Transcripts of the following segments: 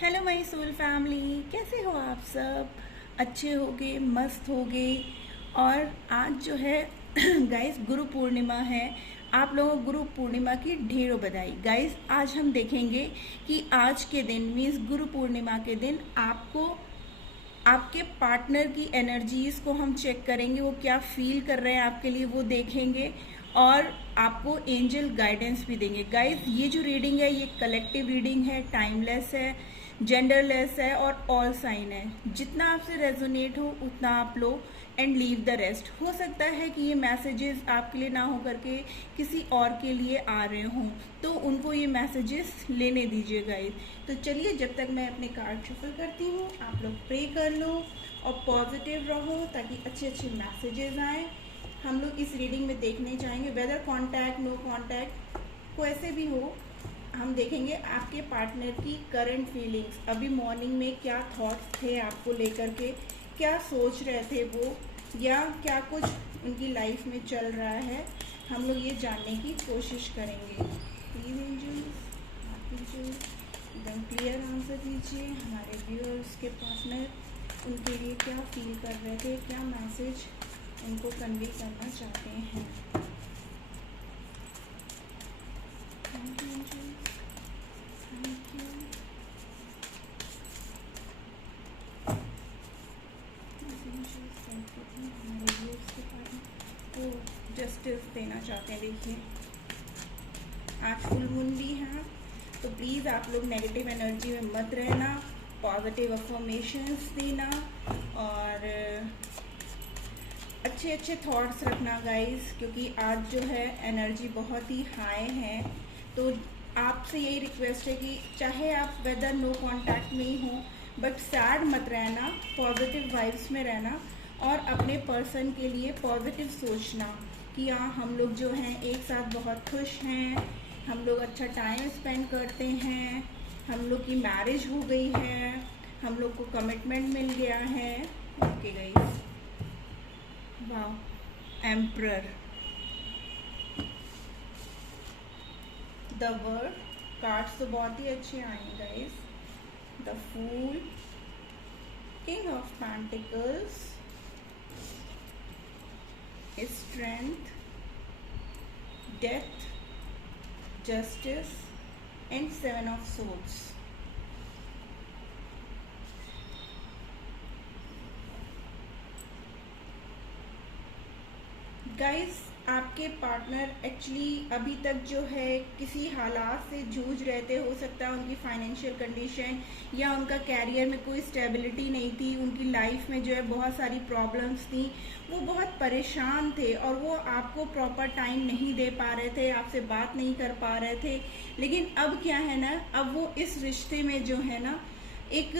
Hello my soul family, कैसे हो आप सब? अच्छे होगे, मस्त होगे। और आज जो है गाइस गुरु पूर्णिमा है। आप लोगों को गुरु पूर्णिमा की ढेरों बधाई। गाइस आज हम देखेंगे कि आज के दिन मीन्स गुरु पूर्णिमा के दिन आपको आपके पार्टनर की एनर्जीज को हम चेक करेंगे, वो क्या फील कर रहे हैं आपके लिए वो देखेंगे और आपको एंजल गाइडेंस भी देंगे। गाइस ये जो रीडिंग है ये कलेक्टिव रीडिंग है, टाइमलेस है, जेंडरलेस है और ऑल साइन है। जितना आपसे रेजोनेट हो उतना आप लो एंड लीव द रेस्ट। हो सकता है कि ये मैसेजेस आपके लिए ना हो करके किसी और के लिए आ रहे हों, तो उनको ये मैसेजेस लेने दीजिए गाइस। तो चलिए, जब तक मैं अपने कार्ड शफल करती हूँ आप लोग प्रे कर लो और पॉजिटिव रहो ताकि अच्छे अच्छे मैसेजेस आए। हम लोग इस रीडिंग में देखने चाहेंगे वेदर कॉन्टैक्ट नो कॉन्टैक्ट कैसे भी हो, हम देखेंगे आपके पार्टनर की करंट फीलिंग्स। अभी मॉर्निंग में क्या थॉट्स थे आपको लेकर के, क्या सोच रहे थे वो, या क्या कुछ उनकी लाइफ में चल रहा है, हम लोग ये जानने की कोशिश करेंगे। प्लीज एंजल्स एकदम क्लियर आंसर दीजिए। हमारे व्यूअर्स के पार्टनर उनके लिए क्या फील कर रहे थे, क्या मैसेज उनको कन्वे करना चाहते हैं। Thank you angels, thank you. हमारे व्यूअर्स के पार्टनर को जस्टिस देना चाहते हैं। देखिए आज फुल मून भी है, तो प्लीज़ आप लोग नेगेटिव एनर्जी में मत रहना, पॉजिटिव अफर्मेशंस देना और अच्छे अच्छे थॉट्स रखना गाइस, क्योंकि आज जो है एनर्जी बहुत ही हाई है। तो आपसे यही रिक्वेस्ट है कि चाहे आप वेदर नो कांटेक्ट में ही हो बट सैड मत रहना, पॉजिटिव वाइब्स में रहना और अपने पर्सन के लिए पॉजिटिव सोचना कि हाँ हम लोग जो हैं एक साथ बहुत खुश हैं, हम लोग अच्छा टाइम स्पेंड करते हैं, हम लोग की मैरिज हो गई है, हम लोग को कमिटमेंट मिल गया है। ओके गाइस, वाह, एम्परर, द वर्ड कार्ड्स तो बहुत ही अच्छे आए हैं guys. The fool, king of pentacles, strength, death, justice and seven of swords. Guys आपके पार्टनर एक्चुअली अभी तक जो है किसी हालात से जूझ रहे थे। हो सकता है उनकी फाइनेंशियल कंडीशन या उनका कैरियर में कोई स्टेबिलिटी नहीं थी, उनकी लाइफ में जो है बहुत सारी प्रॉब्लम्स थी, वो बहुत परेशान थे और वो आपको प्रॉपर टाइम नहीं दे पा रहे थे, आपसे बात नहीं कर पा रहे थे। लेकिन अब क्या है ना, अब वो इस रिश्ते में जो है ना एक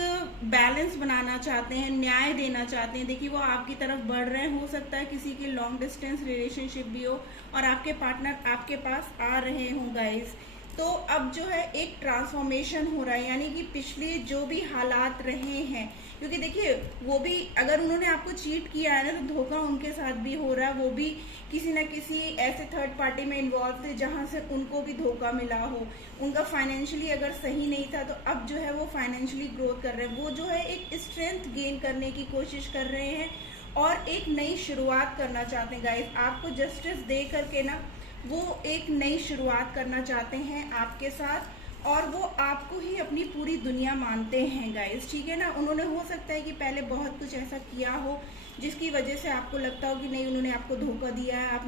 बैलेंस बनाना चाहते हैं, न्याय देना चाहते हैं। देखिए वो आपकी तरफ बढ़ रहे हैं, हो सकता है किसी के लॉन्ग डिस्टेंस रिलेशनशिप भी हो और आपके पार्टनर आपके पास आ रहे हों गाइस। तो अब जो है एक ट्रांसफॉर्मेशन हो रहा है, यानी कि पिछले जो भी हालात रहे हैं, क्योंकि देखिए वो भी अगर उन्होंने आपको चीट किया है ना तो धोखा उनके साथ भी हो रहा है, वो भी किसी न किसी ऐसे थर्ड पार्टी में इन्वॉल्व थे जहां से उनको भी धोखा मिला हो। उनका फाइनेंशियली अगर सही नहीं था तो अब जो है वो फाइनेंशियली ग्रोथ कर रहे हैं, वो जो है एक स्ट्रेंथ गेन करने की कोशिश कर रहे हैं और एक नई शुरुआत करना चाहते हैं गाइस। आपको जस्टिस दे करके ना वो एक नई शुरुआत करना चाहते हैं आपके साथ और वो आपको ही अपनी पूरी दुनिया मानते हैं गाइस, ठीक है ना। उन्होंने हो सकता है कि पहले बहुत कुछ ऐसा किया हो जिसकी वजह से आपको लगता हो कि नहीं उन्होंने आपको धोखा दिया है,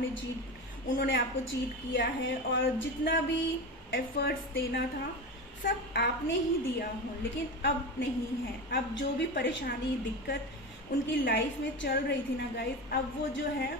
उन्होंने आपको चीट किया है और जितना भी एफर्ट्स देना था सब आपने ही दिया हो, लेकिन अब नहीं है। अब जो भी परेशानी दिक्कत उनकी लाइफ में चल रही थी ना गाइस, अब वो जो है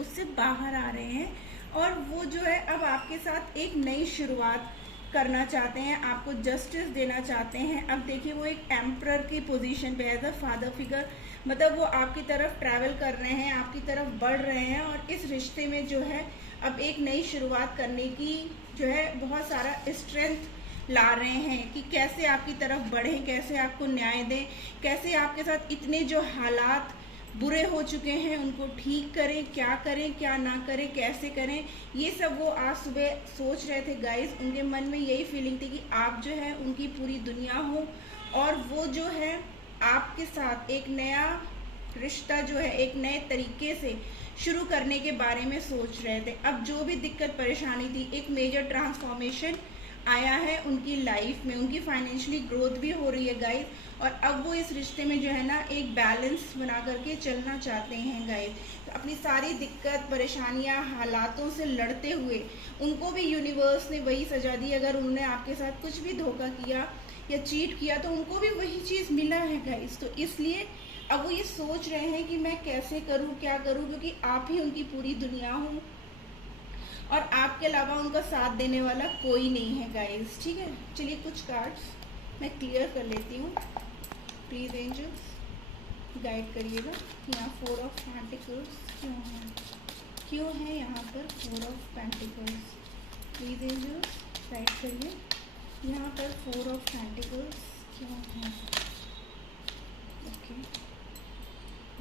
उससे बाहर आ रहे हैं और वो जो है अब आपके साथ एक नई शुरुआत करना चाहते हैं, आपको जस्टिस देना चाहते हैं। अब देखिए वो एक एम्परर की पोजीशन पे एज अ फादर फिगर, मतलब वो आपकी तरफ ट्रैवल कर रहे हैं, आपकी तरफ बढ़ रहे हैं और इस रिश्ते में जो है अब एक नई शुरुआत करने की जो है बहुत सारा स्ट्रेंथ ला रहे हैं कि कैसे आपकी तरफ बढ़ें, कैसे आपको न्याय दें, कैसे आपके साथ इतने जो हालात बुरे हो चुके हैं उनको ठीक करें, क्या ना करें, कैसे करें, ये सब वो आज सुबह सोच रहे थे गाइस। उनके मन में यही फीलिंग थी कि आप जो है उनकी पूरी दुनिया हो, और वो जो है आपके साथ एक नया रिश्ता जो है एक नए तरीके से शुरू करने के बारे में सोच रहे थे। अब जो भी दिक्कत परेशानी थी, एक मेजर ट्रांसफॉर्मेशन आया है उनकी लाइफ में, उनकी फाइनेंशियली ग्रोथ भी हो रही है गाइस, और अब वो इस रिश्ते में जो है ना एक बैलेंस बना करके चलना चाहते हैं गाइस। तो अपनी सारी दिक्कत परेशानियां हालातों से लड़ते हुए उनको भी यूनिवर्स ने वही सजा दी। अगर उन्होंने आपके साथ कुछ भी धोखा किया या चीट किया तो उनको भी वही चीज़ मिला है गाइस। तो इसलिए अब वो ये सोच रहे हैं कि मैं कैसे करूँ, क्या करूँ, क्योंकि आप ही उनकी पूरी दुनिया हो और आपके अलावा उनका साथ देने वाला कोई नहीं है गाइस। ठीक है, चलिए कुछ कार्ड्स मैं क्लियर कर लेती हूँ। प्लीज एंजल्स गाइड करिएगा। यहाँ 4 ऑफ पेंटिकल्स क्यों है यहाँ पर 4 of pentacles? Please angels guide करिए। यहाँ पर 4 ऑफ पेंटिकल्स क्यों है? ओके,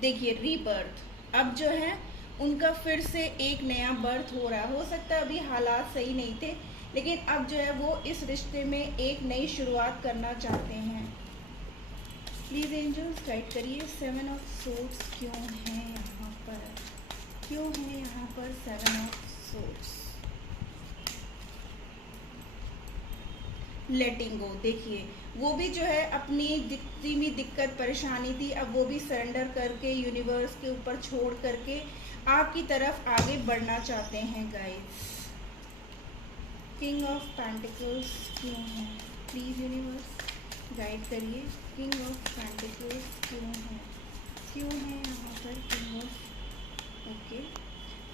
देखिए रीबर्थ। अब जो है उनका फिर से एक नया बर्थ हो रहा है। हो सकता है अभी हालात सही नहीं थे, लेकिन अब जो है वो इस रिश्ते में एक नई शुरुआत करना चाहते हैं। प्लीज एंजल्स गाइड करिए। 7 ऑफ सोर्ड्स क्यों है यहाँ पर? क्यों है यहाँ पर 7 ऑफ सोर्ड्स? लेटिंग गो। देखिए वो भी जो है अपनी जितनी भी दिक्कत परेशानी थी, अब वो भी सरेंडर करके यूनिवर्स के ऊपर छोड़ करके आपकी तरफ आगे बढ़ना चाहते हैं गाइस। किंग ऑफ पेंटिकल्स क्यों है? प्लीज यूनिवर्स गाइड करिए। किंग ऑफ पेंटिकल्स क्यों है यहाँ पर किंग ऑफ? Okay,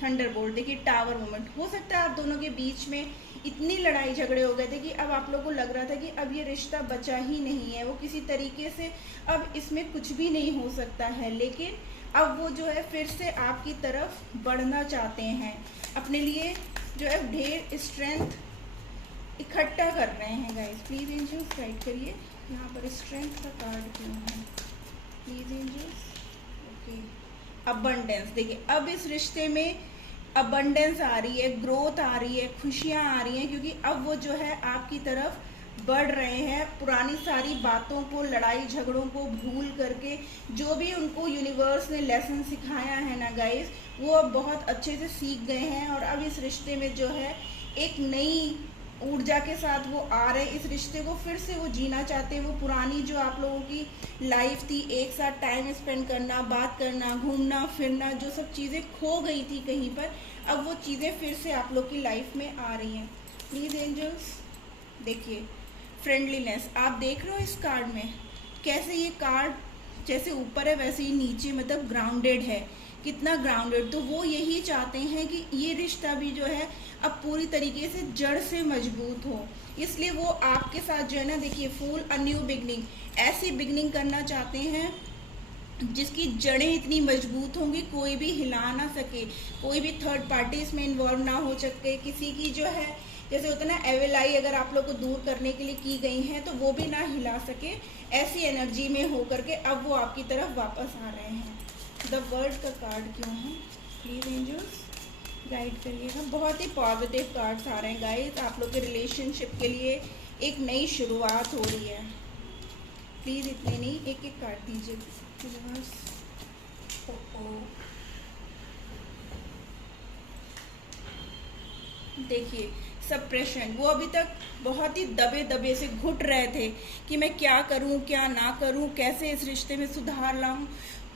Thunderbolt. देखिए टावर मोमेंट। हो सकता है आप दोनों के बीच में इतनी लड़ाई झगड़े हो गए थे कि अब आप लोगों को लग रहा था कि अब ये रिश्ता बचा ही नहीं है, वो किसी तरीके से अब इसमें कुछ भी नहीं हो सकता है, लेकिन अब वो जो है फिर से आपकी तरफ बढ़ना चाहते हैं। अपने लिए जो है ढेर स्ट्रेंथ इकट्ठा कर रहे हैं गाइस। प्लीज एंजल्स गाइड करिए। यहाँ पर स्ट्रेंथ का कार्ड क्यों है? Please angels. Okay, abundance. देखिए अब इस रिश्ते में अबंडेंस आ रही है, ग्रोथ आ रही है, खुशियाँ आ रही हैं, क्योंकि अब वो जो है आपकी तरफ बढ़ रहे हैं। पुरानी सारी बातों को, लड़ाई झगड़ों को भूल करके जो भी उनको यूनिवर्स ने लेसन सिखाया है ना गाइस, वो अब बहुत अच्छे से सीख गए हैं और अब इस रिश्ते में जो है एक नई ऊर्जा के साथ वो आ रहे हैं। इस रिश्ते को फिर से वो जीना चाहते हैं। वो पुरानी जो आप लोगों की लाइफ थी, एक साथ टाइम स्पेंड करना, बात करना, घूमना फिरना, जो सब चीज़ें खो गई थी कहीं पर, अब वो चीज़ें फिर से आप लोग की लाइफ में आ रही हैं। प्लीज एंजल्स देखिए फ्रेंडलीनेस। आप देख रहे हो इस कार्ड में कैसे ये कार्ड जैसे ऊपर है वैसे ही नीचे मतलब ग्राउंडेड है, कितना ग्राउंडेड। तो वो यही चाहते हैं कि ये रिश्ता भी जो है अब पूरी तरीके से जड़ से मजबूत हो, इसलिए वो आपके साथ जो है ना, देखिए फुल अ न्यू बिगनिंग, ऐसी बिगनिंग करना चाहते हैं जिसकी जड़ें इतनी मजबूत होंगी कोई भी हिला ना सके, कोई भी थर्ड पार्टी इसमें इन्वॉल्व ना हो सके, किसी की जो है जैसे होता है ना एविल आई अगर आप लोग को दूर करने के लिए की गई हैं तो वो भी ना हिला सके, ऐसी एनर्जी में हो करके अब वो आपकी तरफ वापस आ रहे हैं। द वर्ल्ड का कार्ड क्यों है? प्लीज एंजल्स गाइड करिएगा। बहुत ही पॉजिटिव कार्ड्स आ रहे हैं गाइस। आप लोग के रिलेशनशिप के लिए एक नई शुरुआत हो रही है। प्लीज इतने नहीं, एक एक कार्ड दीजिए। देखिए सप्रेशन, वो अभी तक बहुत ही दबे दबे से घुट रहे थे कि मैं क्या करूं, क्या ना करूं, कैसे इस रिश्ते में सुधार लाऊं।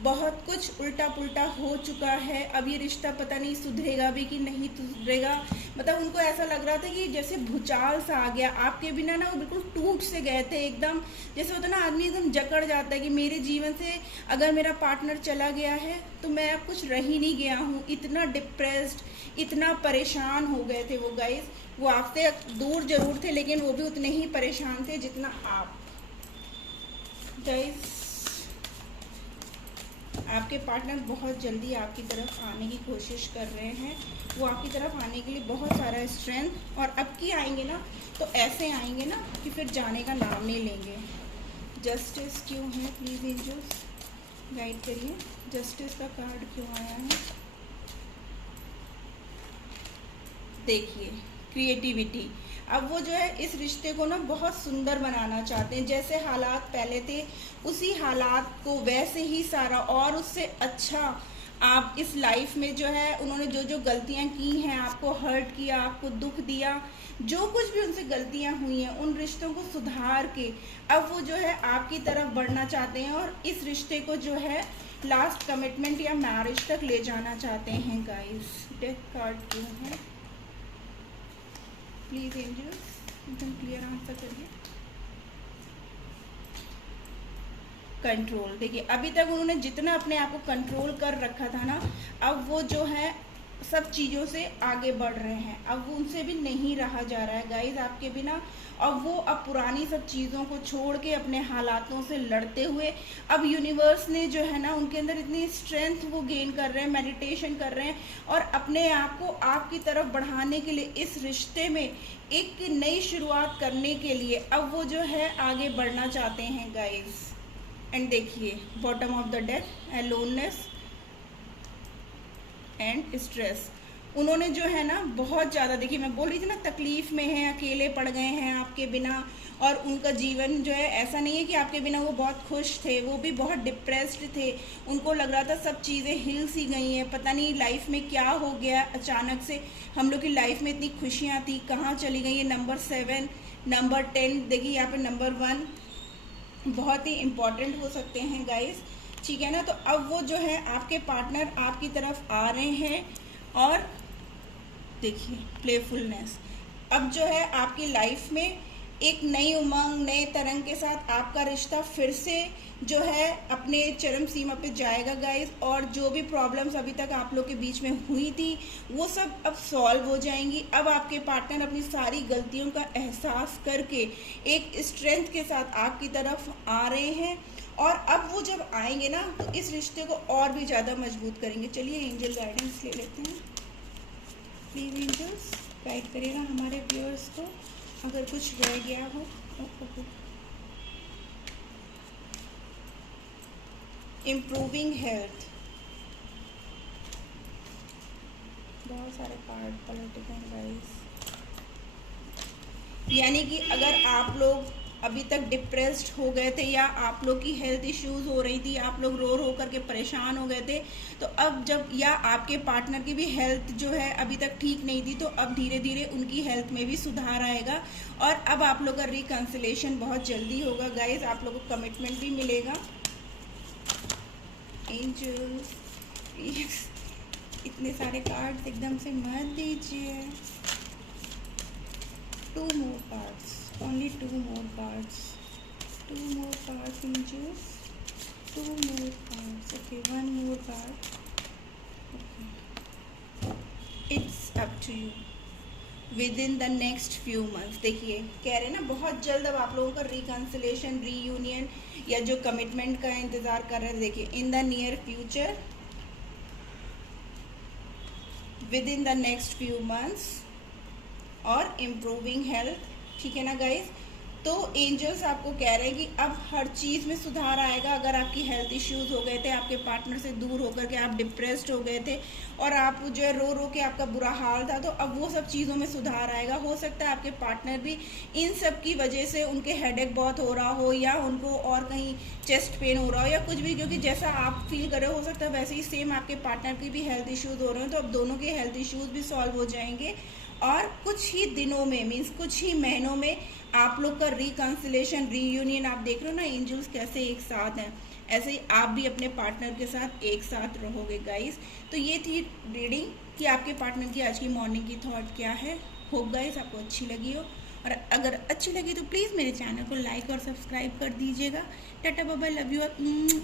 बहुत कुछ उल्टा पुल्टा हो चुका है। अब ये रिश्ता पता नहीं सुधरेगा भी कि नहीं सुधरेगा। मतलब उनको ऐसा लग रहा था कि जैसे भूचाल सा आ गया आपके बिना ना, वो बिल्कुल टूट से गए थे एकदम। जैसे होता ना आदमी एकदम जकड़ जाता है कि मेरे जीवन से अगर मेरा पार्टनर चला गया है तो मैं अब कुछ रह ही नहीं गया हूँ। इतना डिप्रेस्ड, इतना परेशान हो गए थे वो गाइस। वो आपसे दूर जरूर थे लेकिन वो भी उतने ही परेशान थे जितना आप गाइस। आपके पार्टनर बहुत जल्दी आपकी तरफ आने की कोशिश कर रहे हैं। वो आपकी तरफ आने के लिए बहुत सारा स्ट्रेंथ, और अब की आएंगे ना तो ऐसे आएंगे ना कि फिर जाने का नाम नहीं लेंगे। जस्टिस क्यों है? प्लीज एंजल्स गाइड करिए, जस्टिस का कार्ड क्यों आया है। देखिए क्रिएटिविटी, अब वो जो है इस रिश्ते को ना बहुत सुंदर बनाना चाहते हैं। जैसे हालात पहले थे उसी हालात को वैसे ही सारा और उससे अच्छा आप इस लाइफ में जो है, उन्होंने जो जो गलतियां की हैं, आपको हर्ट किया, आपको दुख दिया, जो कुछ भी उनसे गलतियां हुई हैं, उन रिश्तों को सुधार के अब वो जो है आपकी तरफ बढ़ना चाहते हैं और इस रिश्ते को जो है लास्ट कमिटमेंट या मैरिज तक ले जाना चाहते हैं। गाइस डेथ कार्ड क्यों है, प्लीज एंजल्स एकदम क्लियर आंसर करिए। कंट्रोल, देखिए अभी तक उन्होंने जितना अपने आप को कंट्रोल कर रखा था ना, अब वो जो है सब चीज़ों से आगे बढ़ रहे हैं। अब वो उनसे भी नहीं रहा जा रहा है गाइज आपके बिना। अब वो अब पुरानी सब चीज़ों को छोड़ के अपने हालातों से लड़ते हुए अब यूनिवर्स ने जो है ना उनके अंदर इतनी स्ट्रेंथ वो गेन कर रहे हैं, मेडिटेशन कर रहे हैं और अपने आप को आपकी तरफ बढ़ाने के लिए इस रिश्ते में एक नई शुरुआत करने के लिए अब वो जो है आगे बढ़ना चाहते हैं गाइज। एंड देखिए bottom of the deck, aloneness and stress. उन्होंने जो है ना बहुत ज़्यादा, देखिए मैं बोल रही थी ना तकलीफ में है, अकेले पड़ गए हैं आपके बिना और उनका जीवन जो है ऐसा नहीं है कि आपके बिना वो बहुत खुश थे, वो भी बहुत डिप्रेस्ड थे। उनको लग रहा था सब चीज़ें हिल सी गई हैं, पता नहीं लाइफ में क्या हो गया, अचानक से हम लोग की लाइफ में इतनी खुशियाँ थी कहाँ चली गई। ये नंबर 7, नंबर 10, देखिए यहाँ पे नंबर 1 बहुत ही इम्पॉर्टेंट हो सकते हैं गाइस, ठीक है ना। तो अब वो जो है आपके पार्टनर आपकी तरफ आ रहे हैं और देखिए प्लेफुलनेस, अब जो है आपकी लाइफ में एक नई उमंग, नए तरंग के साथ आपका रिश्ता फिर से जो है अपने चरम सीमा पे जाएगा गाइस। और जो भी प्रॉब्लम्स अभी तक आप लोग के बीच में हुई थी वो सब अब सॉल्व हो जाएंगी। अब आपके पार्टनर अपनी सारी गलतियों का एहसास करके एक स्ट्रेंथ के साथ आपकी तरफ आ रहे हैं और अब वो जब आएंगे ना तो इस रिश्ते को और भी ज़्यादा मजबूत करेंगे। चलिए एंजल गाइडेंस ले लेते हैं, प्लीज एंजल्स गाइड करिएगा हमारे व्यूअर्स को अगर कुछ रह गया हो। इम्प्रूविंग हेल्थ, बहुत सारे कार्ड पलट गए गाइस, यानी कि अगर आप लोग अभी तक डिप्रेस्ड हो गए थे या आप लोग की हेल्थ इश्यूज हो रही थी, आप लोग रो रो करके परेशान हो गए थे, तो अब जब या आपके पार्टनर की भी हेल्थ जो है अभी तक ठीक नहीं थी, तो अब धीरे धीरे उनकी हेल्थ में भी सुधार आएगा और अब आप लोग का रिकंसिलेशन बहुत जल्दी होगा गाइज। आप लोगों को कमिटमेंट भी मिलेगा। एंजल्स प्लीज इतने सारे कार्ड्स एकदम से मत दीजिए। 2 more cards, only 2 more cards, 2 more cards angels, 2 more cards, okay, 1 more card, okay, it's up to you within the next few months। देखिए कह रहे हैं ना बहुत जल्द अब आप लोगों का रिकंसिलेशन, रीयूनियन या जो कमिटमेंट का इंतजार कर रहे थे, देखिए in the near future, with in the next few months और इम्प्रूविंग हेल्थ, ठीक है ना गाइज। तो एंजल्स आपको कह रहे हैं कि अब हर चीज़ में सुधार आएगा। अगर आपकी हेल्थ इश्यूज हो गए थे, आपके पार्टनर से दूर होकर के आप डिप्रेस्ड हो गए थे और आप जो है रो रो के आपका बुरा हाल था, तो अब वो सब चीज़ों में सुधार आएगा। हो सकता है आपके पार्टनर भी इन सब की वजह से उनके हेडेक बहुत हो रहा हो या उनको और कहीं चेस्ट पेन हो रहा हो या कुछ भी, क्योंकि जैसा आप फील कर रहे हो सकता है वैसे ही सेम आपके पार्टनर की भी हेल्थ इश्यूज हो रहे हो, तो अब दोनों के हेल्थ इश्यूज भी सॉल्व हो जाएंगे और कुछ ही दिनों में, मीन्स कुछ ही महीनों में आप लोग का रिकंसिलेशन, रीयूनियन, आप देख रहे हो ना एंजल्स कैसे एक साथ हैं, ऐसे ही आप भी अपने पार्टनर के साथ एक साथ रहोगे गाइस। तो ये थी रीडिंग कि आपके पार्टनर की आज की मॉर्निंग की थॉट क्या है। होप गाइस आपको अच्छी लगी हो और अगर अच्छी लगी तो प्लीज़ मेरे चैनल को लाइक और सब्सक्राइब कर दीजिएगा। Tata bye bye, love you.